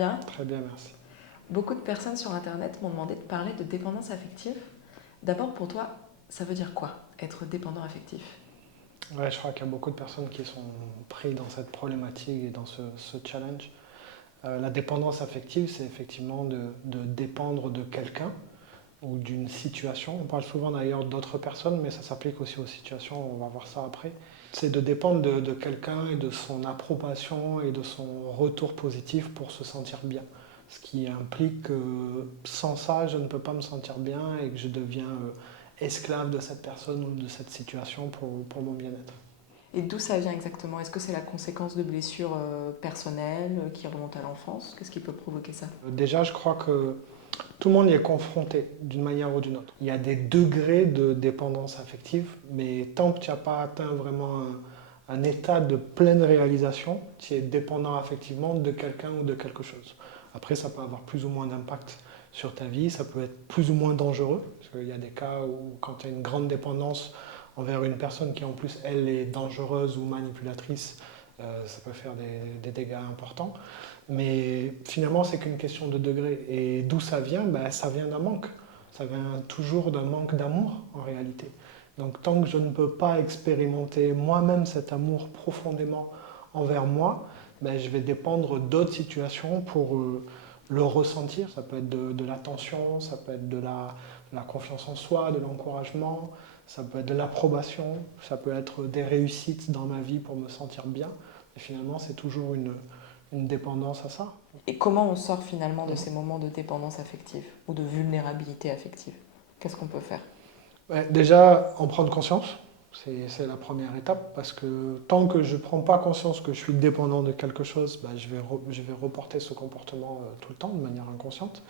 bien? Très bien, merci. Beaucoup de personnes sur Internet m'ont demandé de parler de dépendance affective. D'abord, pour toi, ça veut dire quoi, être dépendant affectif? Ouais, je crois qu'il y a beaucoup de personnes qui sont prises dans cette problématique et dans ce challenge. La dépendance affective, c'est effectivement de dépendre de quelqu'un ou d'une situation. On parle souvent d'ailleurs d'autres personnes, mais ça s'applique aussi aux situations, on va voir ça après. C'est de dépendre de quelqu'un et de son approbation et de son retour positif pour se sentir bien. Ce qui implique que sans ça, je ne peux pas me sentir bien et que je deviens esclave de cette personne ou de cette situation pour mon bien-être. Et d'où ça vient exactement? Est-ce que c'est la conséquence de blessures personnelles qui remontent à l'enfance? Qu'est-ce qui peut provoquer ça? Déjà, je crois que tout le monde y est confronté d'une manière ou d'une autre. Il y a des degrés de dépendance affective, mais tant que tu n'as pas atteint vraiment un état de pleine réalisation, tu es dépendant affectivement de quelqu'un ou de quelque chose. Après, ça peut avoir plus ou moins d'impact sur ta vie, ça peut être plus ou moins dangereux, parce qu'il y a des cas où quand tu as une grande dépendance envers une personne qui en plus, elle, est dangereuse ou manipulatrice, ça peut faire des dégâts importants. Mais finalement, c'est qu'une question de degré. Et d'où ça vient? Ben, ça vient d'un manque. Ça vient toujours d'un manque d'amour, en réalité. Donc tant que je ne peux pas expérimenter moi-même cet amour profondément envers moi, ben, je vais dépendre d'autres situations pour le ressentir. Ça peut être de l'attention, ça peut être de la confiance en soi, de l'encouragement, ça peut être de l'approbation, ça peut être des réussites dans ma vie pour me sentir bien. Et finalement, c'est toujours une dépendance à ça. Et comment on sort finalement de ces moments de dépendance affective ou de vulnérabilité affective? Qu'est-ce qu'on peut faire? Ouais, déjà, en prendre conscience, c'est la première étape, parce que tant que je ne prends pas conscience que je suis dépendant de quelque chose, bah, je vais reporter ce comportement tout le temps, de manière inconsciente,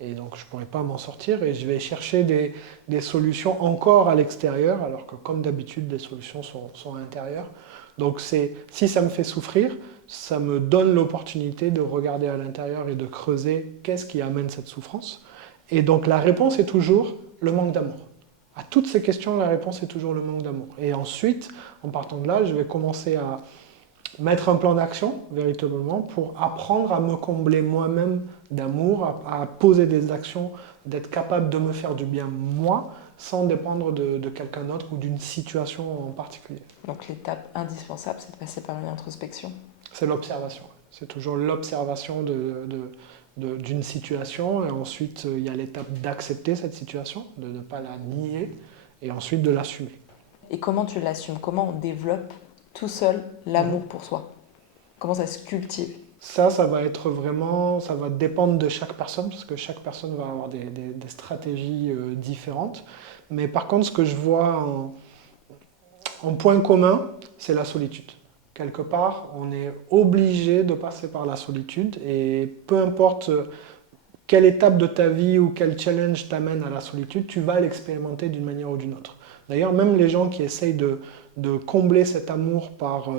et donc je ne pourrai pas m'en sortir, et je vais chercher des solutions encore à l'extérieur, alors que comme d'habitude, les solutions sont à l'intérieur. Donc si ça me fait souffrir, ça me donne l'opportunité de regarder à l'intérieur et de creuser qu'est-ce qui amène cette souffrance. Et donc la réponse est toujours le manque d'amour. À toutes ces questions, la réponse est toujours le manque d'amour. Et ensuite, en partant de là, je vais commencer à mettre un plan d'action, véritablement, pour apprendre à me combler moi-même d'amour, à poser des actions, d'être capable de me faire du bien moi, sans dépendre de quelqu'un d'autre ou d'une situation en particulier. Donc l'étape indispensable, c'est de passer par une introspection. C'est l'observation. C'est toujours l'observation d'une situation, et ensuite il y a l'étape d'accepter cette situation, de ne pas la nier, et ensuite de l'assumer. Et comment tu l'assumes? Comment on développe tout seul l'amour pour soi? Comment ça se cultive? Ça va être vraiment, ça va dépendre de chaque personne, parce que chaque personne va avoir des stratégies différentes. Mais par contre, ce que je vois en point commun, c'est la solitude. Quelque part, on est obligé de passer par la solitude, et peu importe quelle étape de ta vie ou quel challenge t'amène à la solitude, tu vas l'expérimenter d'une manière ou d'une autre. D'ailleurs, même les gens qui essayent de combler cet amour par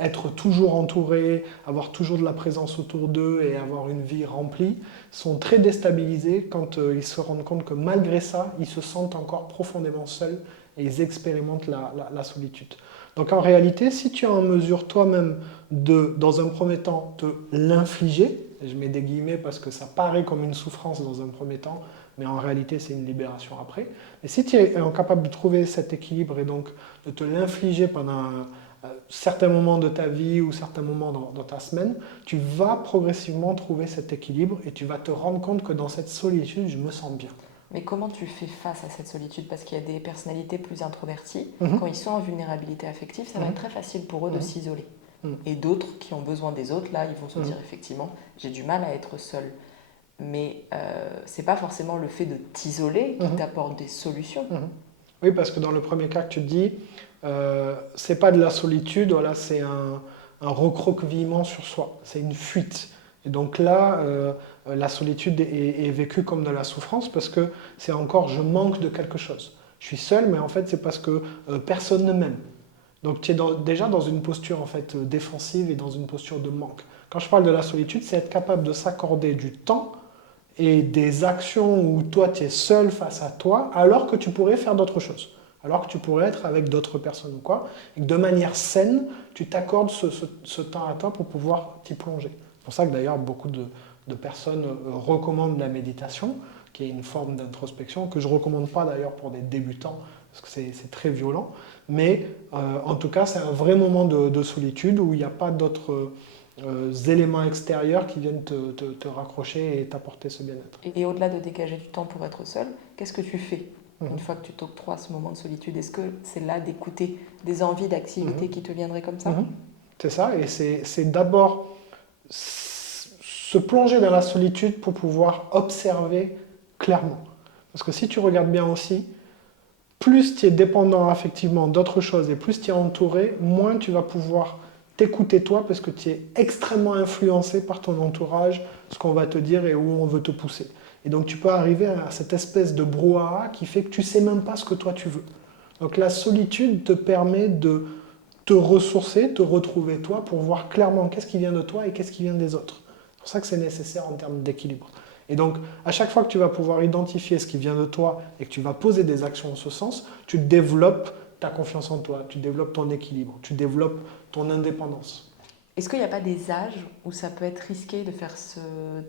être toujours entourés, avoir toujours de la présence autour d'eux et avoir une vie remplie, sont très déstabilisés quand ils se rendent compte que malgré ça, ils se sentent encore profondément seuls et ils expérimentent la solitude. Donc en réalité, si tu es en mesure toi-même de, dans un premier temps, te l'infliger, et je mets des guillemets parce que ça paraît comme une souffrance dans un premier temps, mais en réalité c'est une libération après. Et si tu es incapable de trouver cet équilibre et donc de te l'infliger pendant certains moments de ta vie ou certains moments dans ta semaine, tu vas progressivement trouver cet équilibre et tu vas te rendre compte que dans cette solitude, je me sens bien. Mais comment tu fais face à cette solitude? Parce qu'il y a des personnalités plus introverties, Mhm. quand ils sont en vulnérabilité affective, ça va être très facile pour eux de s'isoler. Mhm. Et d'autres qui ont besoin des autres, là, ils vont se Mhm. dire effectivement, j'ai du mal à être seul. Mais c'est pas forcément le fait de t'isoler qui t'apporte des solutions. Oui, parce que dans le premier cas que tu dis, c'est pas de la solitude, voilà, c'est un recroquevillement sur soi, c'est une fuite. Et donc là, la solitude est vécue comme de la souffrance parce que c'est encore je manque de quelque chose. Je suis seul, mais en fait c'est parce que personne ne m'aime. Donc tu es déjà dans une posture en fait défensive et dans une posture de manque. Quand je parle de la solitude, c'est être capable de s'accorder du temps et des actions où toi tu es seul face à toi alors que tu pourrais faire d'autres choses, alors que tu pourrais être avec d'autres personnes ou quoi, et que de manière saine, tu t'accordes ce temps à toi pour pouvoir t'y plonger. C'est pour ça que d'ailleurs beaucoup de personnes recommandent la méditation, qui est une forme d'introspection, que je ne recommande pas d'ailleurs pour des débutants, parce que c'est très violent. Mais en tout cas, c'est un vrai moment de solitude où il n'y a pas d'autres éléments extérieurs qui viennent te raccrocher et t'apporter ce bien-être. Et au-delà de dégager du temps pour être seul, qu'est-ce que tu fais Mhm. une fois que tu t'octroies ce moment de solitude? Est-ce que c'est là d'écouter des envies d'activité qui te viendraient comme ça? C'est ça, et c'est d'abord se plonger dans la solitude pour pouvoir observer clairement. Parce que si tu regardes bien aussi, plus tu es dépendant affectivement d'autres choses et plus tu es entouré, moins tu vas pouvoir t'écouter toi parce que tu es extrêmement influencé par ton entourage, ce qu'on va te dire et où on veut te pousser. Et donc tu peux arriver à cette espèce de brouhaha qui fait que tu ne sais même pas ce que toi tu veux. Donc la solitude te permet de te ressourcer, te retrouver toi pour voir clairement qu'est-ce qui vient de toi et qu'est-ce qui vient des autres. C'est pour ça que c'est nécessaire en termes d'équilibre. Et donc, à chaque fois que tu vas pouvoir identifier ce qui vient de toi et que tu vas poser des actions en ce sens, tu développes ta confiance en toi, tu développes ton équilibre, tu développes ton indépendance. Est-ce qu'il n'y a pas des âges où ça peut être risqué de faire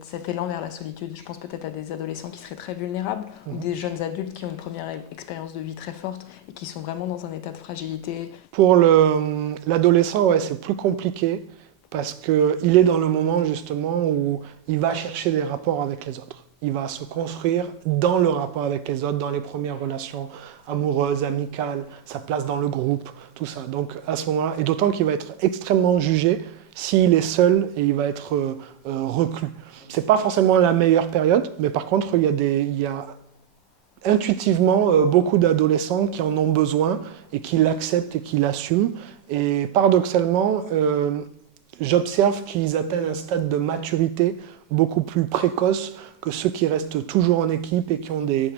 cet élan vers la solitude? Je pense peut-être à des adolescents qui seraient très vulnérables ou des jeunes adultes qui ont une première expérience de vie très forte et qui sont vraiment dans un état de fragilité. Pour l'adolescent, ouais, c'est plus compliqué parce qu'il est dans le moment justement où il va chercher des rapports avec les autres. Il va se construire dans le rapport avec les autres, dans les premières relations amoureuses, amicales, sa place dans le groupe, tout ça. Donc à ce moment-là, et d'autant qu'il va être extrêmement jugé s'il est seul et il va être reclus. C'est pas forcément la meilleure période, mais par contre, il y a intuitivement beaucoup d'adolescents qui en ont besoin et qui l'acceptent et qui l'assument. Et paradoxalement, j'observe qu'ils atteignent un stade de maturité beaucoup plus précoce que ceux qui restent toujours en équipe et qui ont des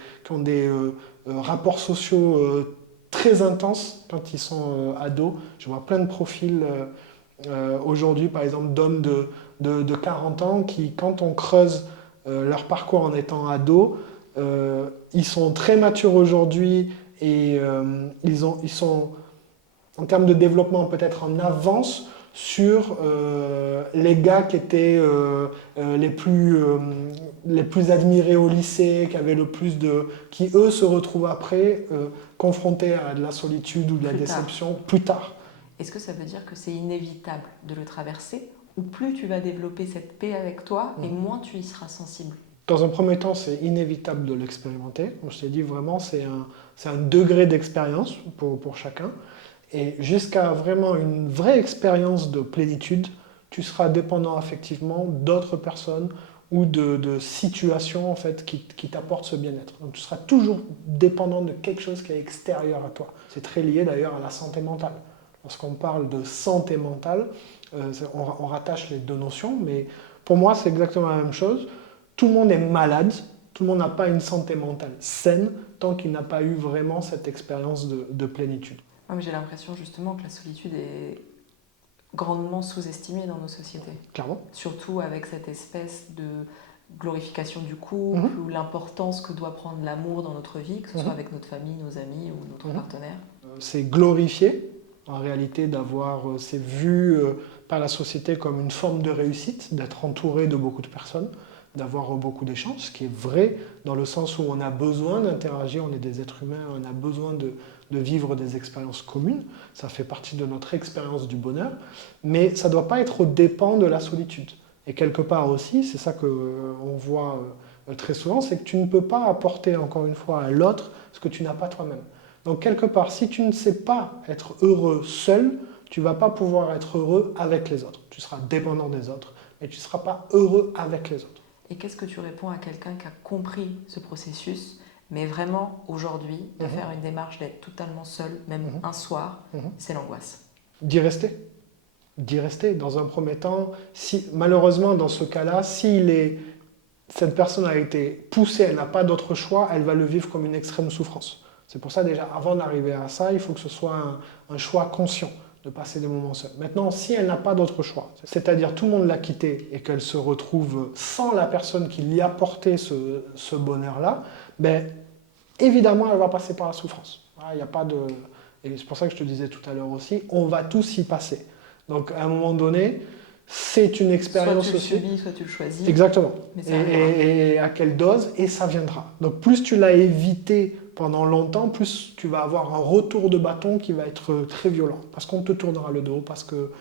rapports sociaux très intenses quand ils sont ados. Je vois plein de profils aujourd'hui, par exemple, d'hommes de 40 ans qui, quand on creuse leur parcours en étant ados, ils sont très matures aujourd'hui et ils sont, en termes de développement, peut-être en avance sur les gars qui étaient les plus admirés au lycée, qui avaient le plus de... qui, eux, se retrouvent après confrontés à de la solitude ou de la déception plus tard. Est-ce que ça veut dire que c'est inévitable de le traverser ou plus tu vas développer cette paix avec toi et moins tu y seras sensible? Dans un premier temps, c'est inévitable de l'expérimenter. Comme je t'ai dit, vraiment, c'est un degré d'expérience pour chacun. Et jusqu'à vraiment une vraie expérience de plénitude, tu seras dépendant affectivement d'autres personnes ou de situations en fait, qui t'apportent ce bien-être. Donc tu seras toujours dépendant de quelque chose qui est extérieur à toi. C'est très lié d'ailleurs à la santé mentale. Lorsqu'on parle de santé mentale, on rattache les deux notions, mais pour moi, c'est exactement la même chose. Tout le monde est malade, tout le monde n'a pas une santé mentale saine tant qu'il n'a pas eu vraiment cette expérience de plénitude. Ouais, mais j'ai l'impression justement que la solitude est grandement sous-estimée dans nos sociétés. Clairement. Surtout avec cette espèce de glorification du couple ou l'importance que doit prendre l'amour dans notre vie, que ce soit avec notre famille, nos amis ou notre partenaire. C'est glorifié, en réalité, c'est vu par la société comme une forme de réussite, d'être entouré de beaucoup de personnes, d'avoir beaucoup d'échanges, ce qui est vrai dans le sens où on a besoin d'interagir, on est des êtres humains, on a besoin de vivre des expériences communes, ça fait partie de notre expérience du bonheur, mais ça ne doit pas être aux dépens de la solitude. Et quelque part aussi, c'est ça qu'on voit très souvent, c'est que tu ne peux pas apporter encore une fois à l'autre ce que tu n'as pas toi-même. Donc quelque part, si tu ne sais pas être heureux seul, tu ne vas pas pouvoir être heureux avec les autres. Tu seras dépendant des autres, mais tu ne seras pas heureux avec les autres. Et qu'est-ce que tu réponds à quelqu'un qui a compris ce processus, mais vraiment aujourd'hui, de faire une démarche d'être totalement seul, même un soir, c'est l'angoisse? D'y rester. D'y rester. Dans un premier temps, malheureusement, dans ce cas-là, cette personne a été poussée, elle n'a pas d'autre choix, elle va le vivre comme une extrême souffrance. C'est pour ça, déjà, avant d'arriver à ça, il faut que ce soit un choix conscient de passer des moments seuls. Maintenant, si elle n'a pas d'autre choix, c'est-à-dire tout le monde l'a quittée et qu'elle se retrouve sans la personne qui lui a apporté ce bonheur-là, ben, évidemment, elle va passer par la souffrance. Il y a pas de... Et c'est pour ça que je te disais tout à l'heure aussi, on va tous y passer. Donc, à un moment donné, c'est une Soit expérience tu le aussi. subis, soit tu le choisis. Exactement. Mais ça arrivera. Et à quelle dose, et ça viendra. Donc plus tu l'as évité pendant longtemps, plus tu vas avoir un retour de bâton qui va être très violent. Parce qu'on te tournera le dos, parce que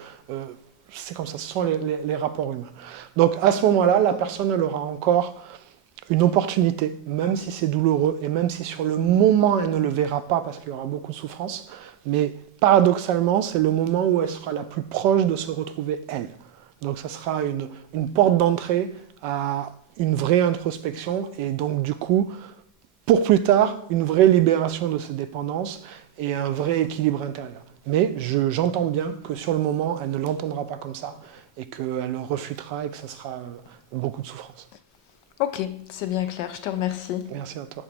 c'est comme ça, ce sont les rapports humains. Donc à ce moment-là, la personne, elle aura encore une opportunité, même si c'est douloureux, et même si sur le moment, elle ne le verra pas, parce qu'il y aura beaucoup de souffrance, mais paradoxalement, c'est le moment où elle sera la plus proche de se retrouver elle. Donc ça sera une porte d'entrée à une vraie introspection, et donc du coup, pour plus tard, une vraie libération de ses dépendances et un vrai équilibre intérieur. Mais j'entends bien que sur le moment, elle ne l'entendra pas comme ça, et qu'elle le refutera, et que ça sera beaucoup de souffrance. Ok, c'est bien clair, je te remercie. Merci à toi.